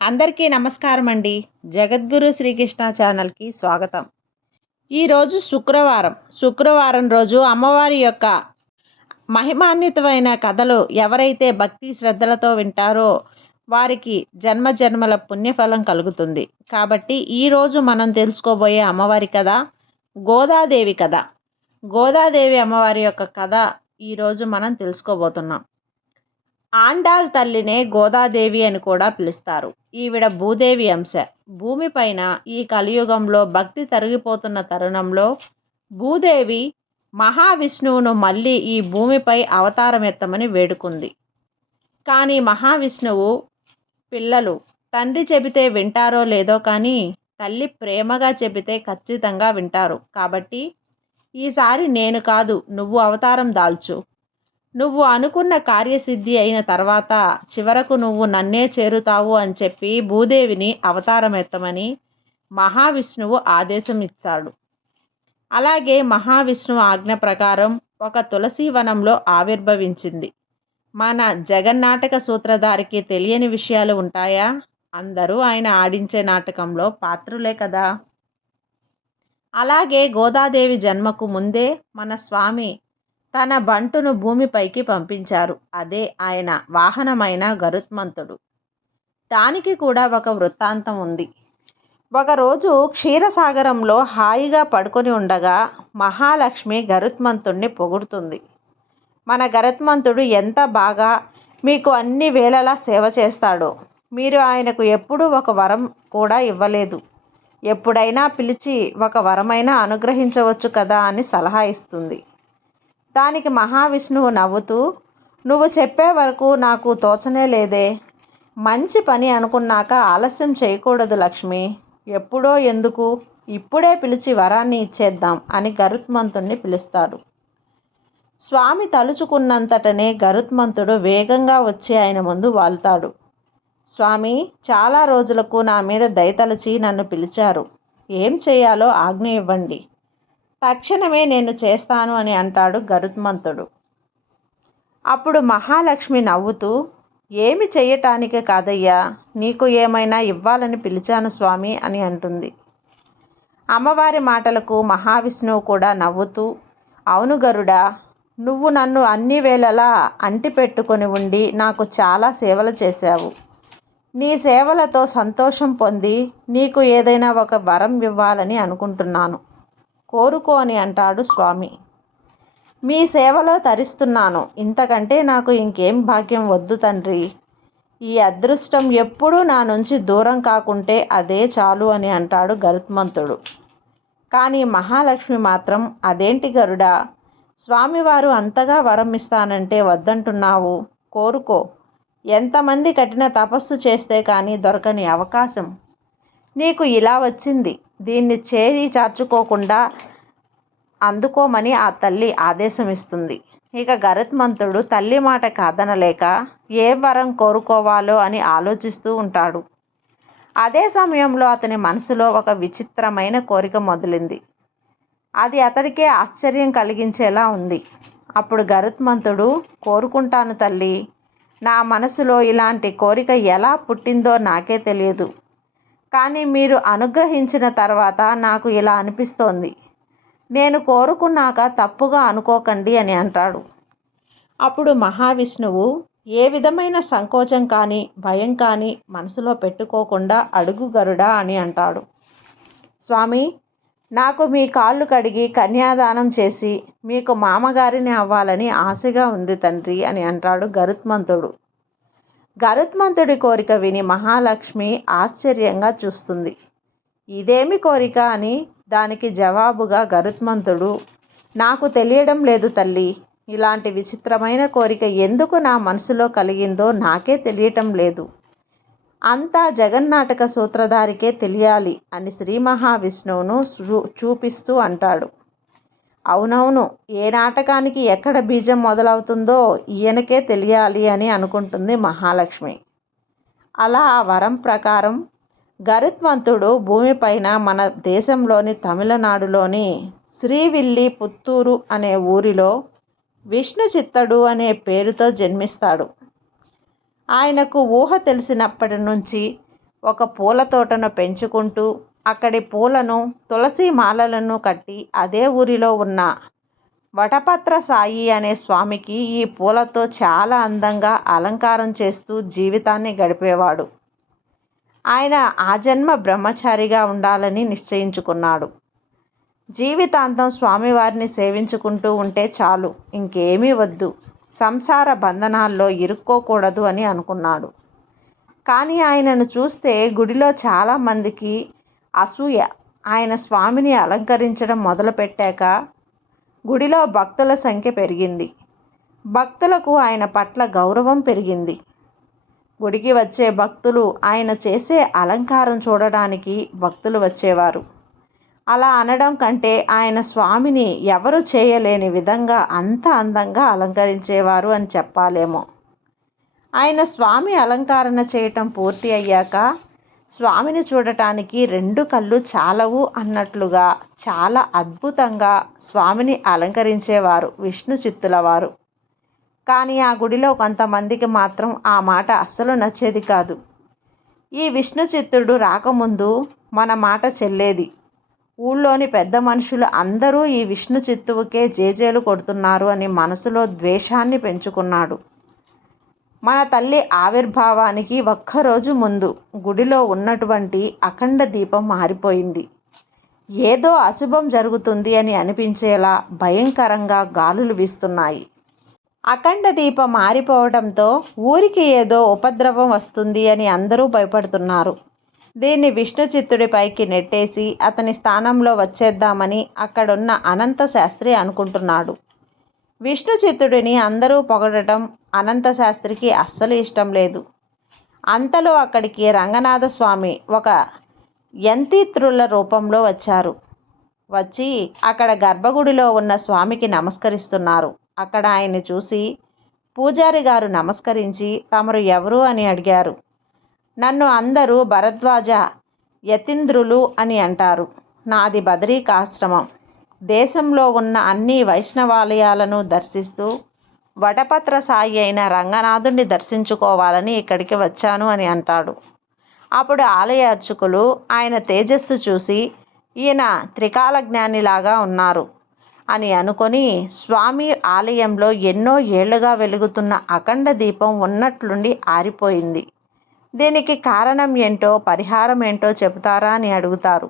అందరికీ నమస్కారం అండి. జగద్గురు శ్రీకృష్ణ ఛానల్‌కి స్వాగతం. ఈరోజు శుక్రవారం రోజు అమ్మవారి యొక్క మహిమాన్వితమైన కథలు ఎవరైతే భక్తి శ్రద్ధలతో వింటారో వారికి జన్మ జన్మల పుణ్యఫలం కలుగుతుంది. కాబట్టి ఈరోజు మనం తెలుసుకోబోయే అమ్మవారి కథ గోదాదేవి కథ. గోదాదేవి అమ్మవారి యొక్క కథ ఈరోజు మనం తెలుసుకోబోతున్నాం. ఆండాల్ తల్లినే గోదాదేవి అని కూడా పిలుస్తారు. ఈవిడ భూదేవి అంశ. భూమిపైన ఈ కలియుగంలో భక్తి తరిగిపోతున్న తరుణంలో భూదేవి మహావిష్ణువును మళ్ళీ ఈ భూమిపై అవతారం ఎత్తమని వేడుకుంది. కానీ మహావిష్ణువు పిల్లలు తండ్రి చెబితే వింటారో లేదో కానీ తల్లి ప్రేమగా చెబితే ఖచ్చితంగా వింటారు. కాబట్టి ఈసారి నేను కాదు నువ్వు అవతారం దాల్చు. నువ్వు అనుకున్న కార్యసిద్ధి అయిన తర్వాత చివరకు నువ్వు నన్నే చేరుతావు అని చెప్పి భూదేవిని అవతారం ఎత్తమని మహావిష్ణువు ఆదేశం ఇచ్చాడు. అలాగే మహావిష్ణువు ఆజ్ఞ ప్రకారం ఒక తులసి వనంలో ఆవిర్భవించింది. మన జగన్నాటక సూత్రధారికి తెలియని విషయాలు ఉంటాయా? అందరూ ఆయన ఆడించే నాటకంలో పాత్రులే కదా. అలాగే గోదాదేవి జన్మకు ముందే మన స్వామి తన బంటును భూమిపైకి పంపించారు. అదే ఆయన వాహనమైన గరుత్మంతుడు. దానికి కూడా ఒక వృత్తాంతం ఉంది. ఒకరోజు క్షీరసాగరంలో హాయిగా పడుకొని ఉండగా మహాలక్ష్మి గరుత్మంతుడిని పొగుడుతుంది. మన గరుత్మంతుడు ఎంత బాగా మీకు అన్ని వేళలా సేవ చేస్తాడో, మీరు ఆయనకు ఎప్పుడూ ఒక వరం కూడా ఇవ్వలేదు. ఎప్పుడైనా పిలిచి ఒక వరమైనా అనుగ్రహించవచ్చు కదా అని సలహా ఇస్తుంది. దానికి మహావిష్ణువు నవ్వుతూ, నువ్వు చెప్పే వరకు నాకు తోచనే లేదే. మంచి పని అనుకున్నాక ఆలస్యం చేయకూడదు లక్ష్మి. ఎప్పుడో ఎందుకు, ఇప్పుడే పిలిచి వరాన్ని ఇచ్చేద్దాం అని గరుత్మంతుడిని పిలుస్తాడు. స్వామి తలుచుకున్నంతటనే గరుత్మంతుడు వేగంగా వచ్చి ఆయన ముందు వాలుతాడు. స్వామి, చాలా రోజులకు నా మీద దయతలచి నన్ను పిలిచారు. ఏం చేయాలో ఆజ్ఞ ఇవ్వండి. తక్షణమే నేను చేస్తాను అని అంటాడు గరుత్మంతుడు. అప్పుడు మహాలక్ష్మి నవ్వుతూ, ఏమి చెయ్యటానికి కాదయ్యా, నీకు ఏమైనా ఇవ్వాలని పిలిచాను స్వామి అని అంటుంది. అమ్మవారి మాటలకు మహావిష్ణువు కూడా నవ్వుతూ, అవును గరుడా, నువ్వు నన్ను అన్ని వేళలా అంటిపెట్టుకొని ఉండి నాకు చాలా సేవలు చేశావు. నీ సేవలతో సంతోషం పొంది నీకు ఏదైనా ఒక వరం ఇవ్వాలని అనుకుంటున్నాను. కోరుకో అని అంటాడు స్వామి. మీ సేవలో తరిస్తున్నాను. ఇంతకంటే నాకు ఇంకేం భాగ్యం వద్దు తండ్రి. ఈ అదృష్టం ఎప్పుడూ నా నుంచి దూరం కాకుంటే అదే చాలు అని అంటాడు గరుత్మంతుడు. కానీ మహాలక్ష్మి మాత్రం, అదేంటి గరుడా, స్వామివారు అంతగా వరం ఇస్తానంటే వద్దంటున్నావు. కోరుకో. ఎంతమంది కఠిన తపస్సు చేస్తే కానీ దొరకని అవకాశం నీకు ఇలా వచ్చింది. దీన్ని చేయి చాచుకోకుండా అందుకోమని ఆ తల్లి ఆదేశం ఇస్తుంది. ఇక గరుత్మంతుడు తల్లి మాట కాదనలేక ఏ వరం కోరుకోవాలో అని ఆలోచిస్తూ ఉంటాడు. అదే సమయంలో అతని మనసులో ఒక విచిత్రమైన కోరిక మొదలైంది. అది అతడికే ఆశ్చర్యం కలిగించేలా ఉంది. అప్పుడు గరుత్మంతుడు, కోరుకుంటాను తల్లి. నా మనసులో ఇలాంటి కోరిక ఎలా పుట్టిందో నాకే తెలియదు. కానీ మీరు అనుగ్రహించిన తర్వాత నాకు ఇలా అనిపిస్తోంది. నేను కోరుకున్నాక తప్పుగా అనుకోకండి అని అంటాడు. అప్పుడు మహావిష్ణువు, ఏ విధమైన సంకోచం కానీ భయం కానీ మనసులో పెట్టుకోకుండా అడుగు గరుడా అని అంటాడు. స్వామి, నాకు మీ కాళ్ళు కడిగి కన్యాదానం చేసి మీకు మామగారిని అవ్వాలని ఆశగా ఉంది తండ్రి అని అంటాడు గరుత్మంతుడు. గరుత్మంతుడి కోరిక విని మహాలక్ష్మి ఆశ్చర్యంగా చూస్తుంది. ఇదేమి కోరిక అని దానికి జవాబుగా గరుత్మంతుడు, నాకు తెలియడం లేదు తల్లి. ఇలాంటి విచిత్రమైన కోరిక ఎందుకు నా మనసులో కలిగిందో నాకే తెలియటం లేదు. అంతా జగన్నాటక సూత్రధారికే తెలియాలి అని శ్రీ మహావిష్ణువును చూపిస్తూ అంటాడు. అవునవును, ఏ నాటకానికి ఎక్కడ బీజం మొదలవుతుందో ఈయనకే తెలియాలి అని అనుకుంటుంది మహాలక్ష్మి. అలా ఆ వరం ప్రకారం గరుత్మంతుడు భూమిపైన మన దేశంలోని తమిళనాడులోని శ్రీవిల్లిపుత్తూరు అనే ఊరిలో విష్ణు చిత్తడు అనే పేరుతో జన్మిస్తాడు. ఆయనకు ఊహ తెలిసినప్పటి నుంచి ఒక పూల తోటను పెంచుకుంటూ అక్కడి పూలను తులసి మాలలను కట్టి అదే ఊరిలో ఉన్న వటపత్ర సాయి అనే స్వామికి ఈ పూలతో చాలా అందంగా అలంకారం చేస్తూ జీవితాన్ని గడిపేవాడు. ఆయన ఆ జన్మ బ్రహ్మచారిగా ఉండాలని నిశ్చయించుకున్నాడు. జీవితాంతం స్వామివారిని సేవించుకుంటూ ఉంటే చాలు, ఇంకేమీ వద్దు, సంసార బంధనాల్లో ఇరుక్కోకూడదు అని అనుకున్నాడు. కానీ ఆయనను చూస్తే గుడిలో చాలామందికి అసూయ. ఆయన స్వామిని అలంకరించడం మొదలుపెట్టాక గుడిలో భక్తుల సంఖ్య పెరిగింది. భక్తులకు ఆయన పట్ల గౌరవం పెరిగింది. గుడికి వచ్చే భక్తులు ఆయన చేసే అలంకారం చూడడానికి భక్తులు వచ్చేవారు. అలా అనడం కంటే ఆయన స్వామిని ఎవరు చేయలేని విధంగా అంత అందంగా అలంకరించేవారు అని చెప్పాలేమో. ఆయన స్వామి అలంకరణ చేయటం పూర్తి అయ్యాక స్వామిని చూడటానికి 2 కళ్ళు చాలవు అన్నట్లుగా చాలా అద్భుతంగా స్వామిని అలంకరించేవారు విష్ణు చిత్తుల వారు. కానీ ఆ గుడిలో కొంతమందికి మాత్రం ఆ మాట అస్సలు నచ్చేది కాదు. ఈ విష్ణు చిత్తుడు రాకముందు మన మాట చెల్లేది. ఊళ్ళోని పెద్ద మనుషులు అందరూ ఈ విష్ణు చిత్తువుకే జేజేలు కొడుతున్నారు అని మనసులో ద్వేషాన్ని పెంచుకున్నాడు. మన తల్లి ఆవిర్భావానికి ఒక్కరోజు ముందు గుడిలో ఉన్నటువంటి అఖండ దీపం మారిపోయింది. ఏదో అశుభం జరుగుతుంది అని అనిపించేలా భయంకరంగా గాలులు వీస్తున్నాయి. అఖండ దీపం మారిపోవడంతో ఊరికి ఏదో ఉపద్రవం వస్తుంది అని అందరూ భయపడుతున్నారు. దీన్ని విష్ణు చిత్తుడిపైకి నెట్టేసి అతని స్థానంలో వచ్చేద్దామని అక్కడున్న అనంత శాస్త్రి అనుకుంటున్నాడు. విష్ణు చిత్తుడిని అందరూ పొగడటం అనంత శాస్త్రికి అస్సలు ఇష్టం లేదు. అంతలో అక్కడికి రంగనాథ స్వామి ఒక యంత్రిత్రుల రూపంలో వచ్చారు. వచ్చి అక్కడ గర్భగుడిలో ఉన్న స్వామికి నమస్కరిస్తున్నారు. అక్కడ ఆయన్ని చూసి పూజారి గారు నమస్కరించి తమరు ఎవరు అని అడిగారు. నన్ను అందరూ భరద్వాజ యతీంద్రులు అని అంటారు. నాది బదరీకాశ్రమం. దేశంలో ఉన్న అన్ని వైష్ణవాలయాలను దర్శిస్తూ వటపత్ర సాయి అయిన రంగనాథుడిని దర్శించుకోవాలని ఇక్కడికి వచ్చాను అని అంటాడు. అప్పుడు ఆలయ అర్చకులు ఆయన తేజస్సు చూసి ఈయన త్రికాల జ్ఞానిలాగా ఉన్నారు అని అనుకొని స్వామి ఆలయంలో ఎన్నో ఏళ్లుగా వెలుగుతున్న అఖండ దీపం ఉన్నట్లుండి ఆరిపోయింది. దీనికి కారణం ఏంటో పరిహారం ఏంటో చెబుతారా అని అడుగుతారు.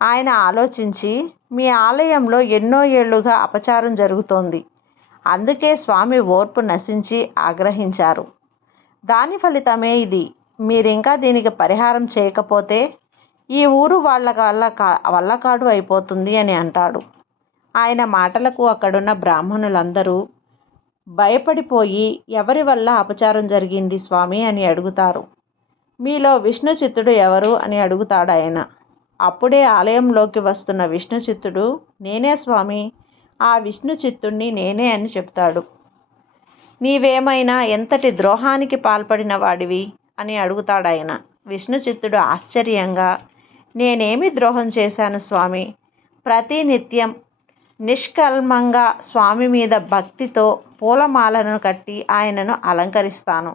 ఆయన ఆలోచించి మీ ఆలయంలో ఎన్నో ఏళ్లుగా అపచారం జరుగుతోంది, అందుకే స్వామి ఓర్పు నశించి ఆగ్రహించారు. దాని ఫలితమే ఇది. మీరింకా దీనికి పరిహారం చేయకపోతే ఈ ఊరు వాళ్ళ వల్లకాడు అయిపోతుంది అని అంటాడు. ఆయన మాటలకు అక్కడున్న బ్రాహ్మణులందరూ భయపడిపోయి ఎవరి వల్ల అపచారం జరిగింది స్వామి అని అడుగుతారు. మీలో విష్ణు చిత్తుడు ఎవరు అని అడుగుతాడు ఆయన. అప్పుడే ఆలయంలోకి వస్తున్న విష్ణు చిత్తుడు నేనే స్వామి, ఆ విష్ణు చిత్తుణ్ణి నేనే అని చెప్తాడు. నీవేమైనా ఎంతటి ద్రోహానికి పాల్పడిన వాడివి అని అడుగుతాడు ఆయన. విష్ణు చిత్తుడు ఆశ్చర్యంగా నేనేమి ద్రోహం చేశాను స్వామి, ప్రతినిత్యం నిష్కల్మంగా స్వామి మీద భక్తితో పూలమాలను కట్టి ఆయనను అలంకరిస్తాను.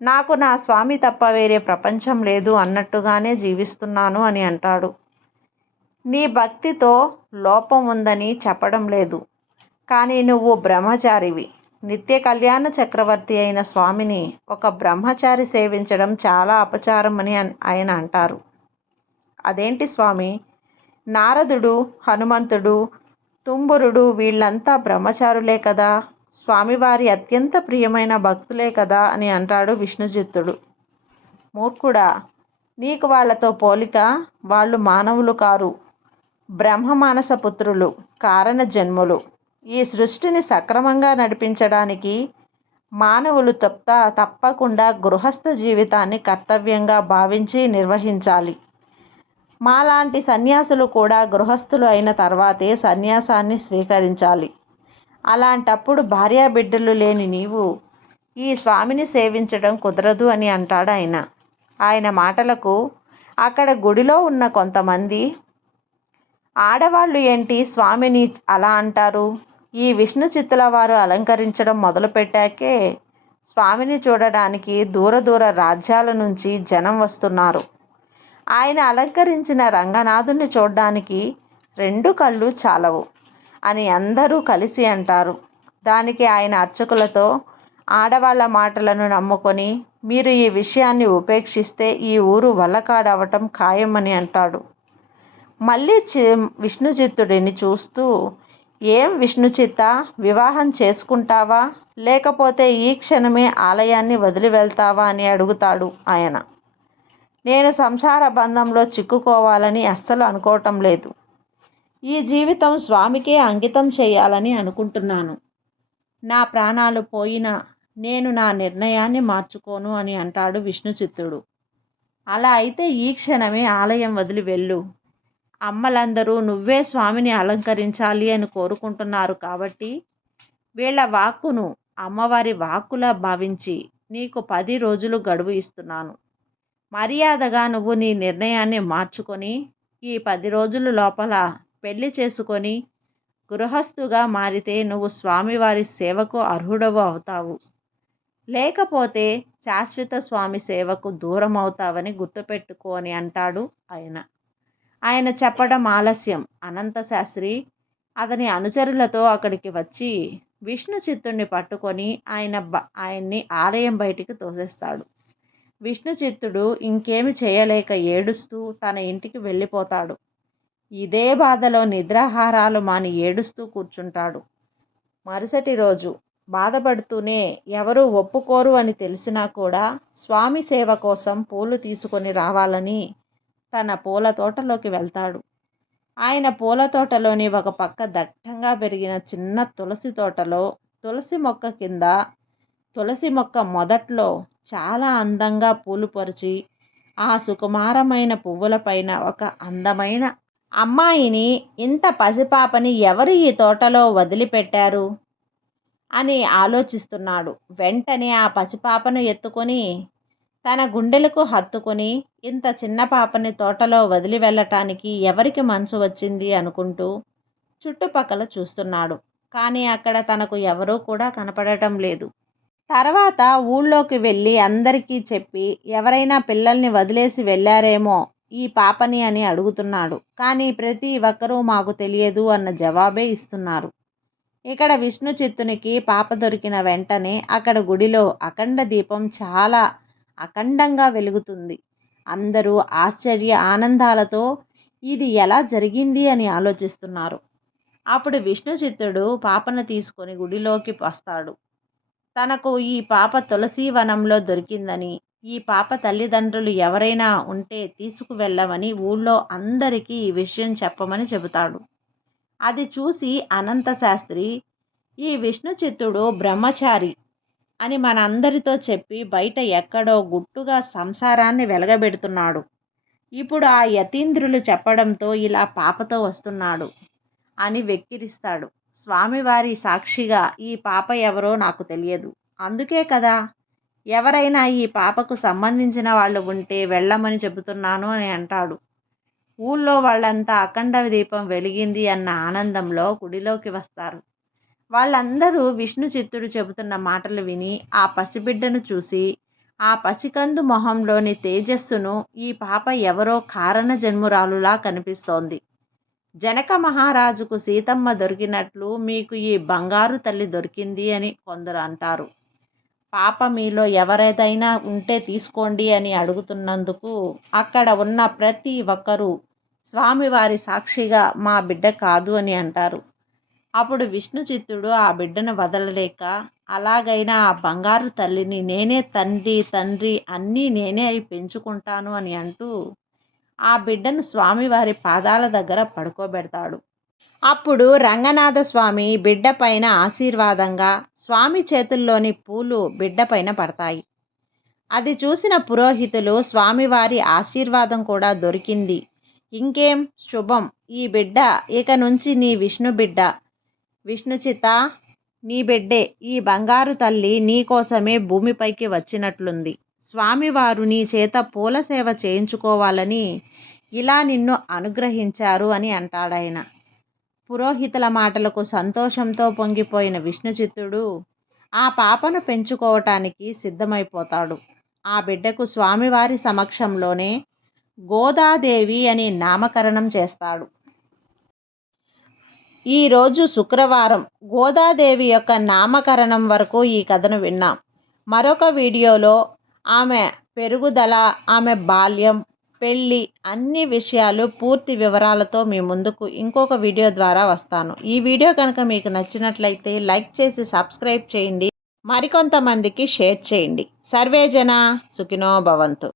నాకు నా స్వామి తప్ప వేరే ప్రపంచం లేదు అన్నట్టుగానే జీవిస్తున్నాను అని అంటాడు. నీ భక్తితో లోపం ఉందని చెప్పడం లేదు, కానీ నువ్వు బ్రహ్మచారివి. నిత్య కళ్యాణ చక్రవర్తి అయిన స్వామిని ఒక బ్రహ్మచారి సేవించడం చాలా అపచారం అని ఆయన అంటారు. అదేంటి స్వామి, నారదుడు, హనుమంతుడు, తుంబురుడు వీళ్ళంతా బ్రహ్మచారులే కదా, స్వామివారి అత్యంత ప్రియమైన భక్తులే కదా అని అంటాడు విష్ణుచిత్తుడు. మూర్ఖుడా, నీకు వాళ్లతో పోలిక. వాళ్ళు మానవులు కారు, బ్రహ్మమానస పుత్రులు, కారణ జన్ములు. ఈ సృష్టిని సక్రమంగా నడిపించడానికి మానవులు తప్పకుండా గృహస్థ జీవితాన్ని కర్తవ్యంగా భావించి నిర్వహించాలి. మాలాంటి సన్యాసులు కూడా గృహస్థులు అయిన తర్వాతే సన్యాసాన్ని స్వీకరించాలి. అలాంటప్పుడు భార్యాబిడ్డలు లేని నీవు ఈ స్వామిని సేవించడం కుదరదు అని అంటాడు ఆయన. ఆయన మాటలకు అక్కడ గుడిలో ఉన్న కొంతమంది ఆడవాళ్ళు ఏంటి స్వామిని అలా అంటారు, ఈ విష్ణు చిత్తుల వారు అలంకరించడం మొదలుపెట్టాకే స్వామిని చూడడానికి దూర దూర రాజ్యాల నుంచి జనం వస్తున్నారు. ఆయన అలంకరించిన రంగనాథుని చూడ్డానికి 2 కళ్ళు చాలవు అని అందరూ కలిసి అంటారు. దానికి ఆయన అర్చకులతో, ఆడవాళ్ళ మాటలను నమ్ముకొని మీరు ఈ విషయాన్ని ఉపేక్షిస్తే ఈ ఊరు వల్లకాడవటం ఖాయమని అంటాడు. మళ్ళీ విష్ణుచిత్తుడిని చూస్తూ, ఏం విష్ణుచిత్త, వివాహం చేసుకుంటావా లేకపోతే ఈ క్షణమే ఆలయాన్ని వదిలి వెళ్తావా అని అడుగుతాడు ఆయన. నేను సంసార బంధంలో చిక్కుకోవాలని అస్సలు అనుకోవటం లేదు. ఈ జీవితం స్వామికే అంకితం చేయాలని అనుకుంటున్నాను. నా ప్రాణాలు పోయినా నేను నా నిర్ణయాన్ని మార్చుకోను అని అంటాడు విష్ణుచిత్తుడు. అలా అయితే ఈ క్షణమే ఆలయం వదిలి వెళ్ళు. అమ్మలందరూ నువ్వే స్వామిని అలంకరించాలి అని కోరుకుంటున్నారు కాబట్టి వీళ్ళ వాక్కును అమ్మవారి వాక్కులా భావించి నీకు 10 రోజులు గడువు ఇస్తున్నాను. మర్యాదగా నువ్వు నీ నిర్ణయాన్ని మార్చుకొని ఈ 10 రోజుల లోపల పెళ్లి చేసుకొని గృహస్థుగా మారితే నువ్వు స్వామివారి సేవకు అర్హుడవు అవుతావు. లేకపోతే శాశ్వత స్వామి సేవకు దూరం అవుతావని గుర్తుపెట్టుకో అని అంటాడు ఆయన. ఆయన చెప్పడం ఆలస్యం. అనంతశాస్త్రి అతని అనుచరులతో అక్కడికి వచ్చి విష్ణుచిత్తుడిని పట్టుకొని ఆయన్ని ఆలయం బయటికి తోసేస్తాడు. విష్ణుచిత్తుడు ఇంకేమి చేయలేక ఏడుస్తూ తన ఇంటికి వెళ్ళిపోతాడు. ఇదే బాధలో నిద్రాహారాలు మాని ఏడుస్తూ కూర్చుంటాడు. మరుసటి రోజు బాధపడుతూనే ఎవరూ ఒప్పుకోరు అని తెలిసినా కూడా స్వామి సేవ కోసం పూలు తీసుకొని రావాలని తన పూల తోటలోకి వెళ్తాడు. ఆయన పూల తోటలోని ఒక పక్క దట్టంగా పెరిగిన చిన్న తులసి తోటలో తులసి మొక్క కింద తులసి మొక్క మొదట్లో చాలా అందంగా పూలు పరిచి ఆ సుకుమారమైన పువ్వులపైన ఒక అందమైన అమ్మాయిని, ఇంత పసిపాపని ఎవరు ఈ తోటలో వదిలిపెట్టారు అని ఆలోచిస్తున్నాడు. వెంటనే ఆ పసిపాపను ఎత్తుకొని తన గుండెలకు హత్తుకొని ఇంత చిన్న పాపని తోటలో వదిలి వెళ్ళటానికి ఎవరికి మనసు వచ్చింది అనుకుంటూ చుట్టుపక్కల చూస్తున్నాడు. కానీ అక్కడ తనకు ఎవరూ కూడా కనపడటం లేదు. తర్వాత ఊళ్ళోకి వెళ్ళి అందరికీ చెప్పి ఎవరైనా పిల్లల్ని వదిలేసి వెళ్ళారేమో ఈ పాపని అని అడుగుతున్నాడు. కానీ ప్రతి ఒక్కరూ మాకు తెలియదు అన్న జవాబే ఇస్తున్నారు. ఇక్కడ విష్ణుచిత్తునికి పాప దొరికిన వెంటనే అక్కడ గుడిలో అఖండ దీపం చాలా అఖండంగా వెలుగుతుంది. అందరూ ఆశ్చర్య ఆనందాలతో ఇది ఎలా జరిగింది అని ఆలోచిస్తున్నారు. అప్పుడు విష్ణుచిత్తుడు పాపను తీసుకొని గుడిలోకి వస్తాడు. తనకు ఈ పాప తులసి వనంలో దొరికిందని, ఈ పాప తల్లిదండ్రులు ఎవరైనా ఉంటే తీసుకువెళ్ళమని ఊళ్ళో అందరికీ ఈ విషయం చెప్పమని చెబుతాడు. అది చూసి అనంతశాస్త్రి ఈ విష్ణుచిత్తుడు బ్రహ్మచారి అని మనందరితో చెప్పి బయట ఎక్కడో గుట్టుగా సంసారాన్ని వెలగబెడుతున్నాడు. ఇప్పుడు ఆ యతీంద్రులు చెప్పడంతో ఇలా పాపతో వస్తున్నాడు అని వెక్కిరిస్తాడు. స్వామివారి సాక్షిగా ఈ పాప ఎవరో నాకు తెలియదు. అందుకే కదా ఎవరైనా ఈ పాపకు సంబంధించిన వాళ్ళు ఉంటే వెళ్ళమని చెబుతున్నాను అని అంటాడు. ఊళ్ళో వాళ్ళంతా అఖండ దీపం వెలిగింది అన్న ఆనందంలో గుడిలోకి వస్తారు. వాళ్ళందరూ విష్ణుచిత్తుడు చెబుతున్న మాటలు విని ఆ పసిబిడ్డను చూసి ఆ పసికందు మొహంలోని తేజస్సును ఈ పాప ఎవరో కారణ జన్మురాలులా కనిపిస్తోంది. జనక మహారాజుకు సీతమ్మ దొరికినట్లు మీకు ఈ బంగారు తల్లి దొరికింది అని కొందరు అంటారు. పాప మీలో ఎవరేదైనా ఉంటే తీసుకోండి అని అడుగుతున్నందుకు అక్కడ ఉన్న ప్రతి ఒక్కరూ స్వామివారి సాక్షిగా మా బిడ్డ కాదు అని అంటారు. అప్పుడు విష్ణుచిత్తుడు ఆ బిడ్డను వదలలేక అలాగైనా ఆ బంగారు తల్లిని నేనే తండ్రి అన్నీ నేనే అయి పెంచుకుంటాను అని అంటూ ఆ బిడ్డను స్వామివారి పాదాల దగ్గర పడుకోబెడతాడు. అప్పుడు రంగనాథ స్వామి బిడ్డ పైన ఆశీర్వాదంగా స్వామి చేతుల్లోని పూలు బిడ్డ పైన పడతాయి. అది చూసిన పురోహితులు స్వామివారి ఆశీర్వాదం కూడా దొరికింది, ఇంకేం శుభం, ఈ బిడ్డ ఇక నుంచి నీ విష్ణు బిడ్డ, విష్ణుచిత్త నీ బిడ్డే, ఈ బంగారు తల్లి నీ కోసమే భూమిపైకి వచ్చినట్లుంది. స్వామివారు నీ చేత పూల సేవ చేయించుకోవాలని ఇలా నిన్ను అనుగ్రహించారు అని అంటాడాయన. పురోహితుల మాటలకు సంతోషంతో పొంగిపోయిన విష్ణుచిత్తుడు ఆ పాపను పెంచుకోవటానికి సిద్ధమైపోతాడు. ఆ బిడ్డకు స్వామివారి సమక్షంలోనే గోదాదేవి అని నామకరణం చేస్తాడు. ఈరోజు శుక్రవారం గోదాదేవి యొక్క నామకరణం వరకు ఈ కథను విన్నాం. మరొక వీడియోలో ఆమె పెరుగుదల, ఆమె బాల్యం, పెళ్ళి అన్ని విషయాలు పూర్తి వివరాలతో మీ ముందుకు ఇంకొక వీడియో ద్వారా వస్తాను. ఈ వీడియో కనుక మీకు నచ్చినట్లయితే లైక్ చేసి సబ్స్క్రైబ్ చేయండి. మరికొంతమందికి షేర్ చేయండి. సర్వే జన సుఖినో భవంతు.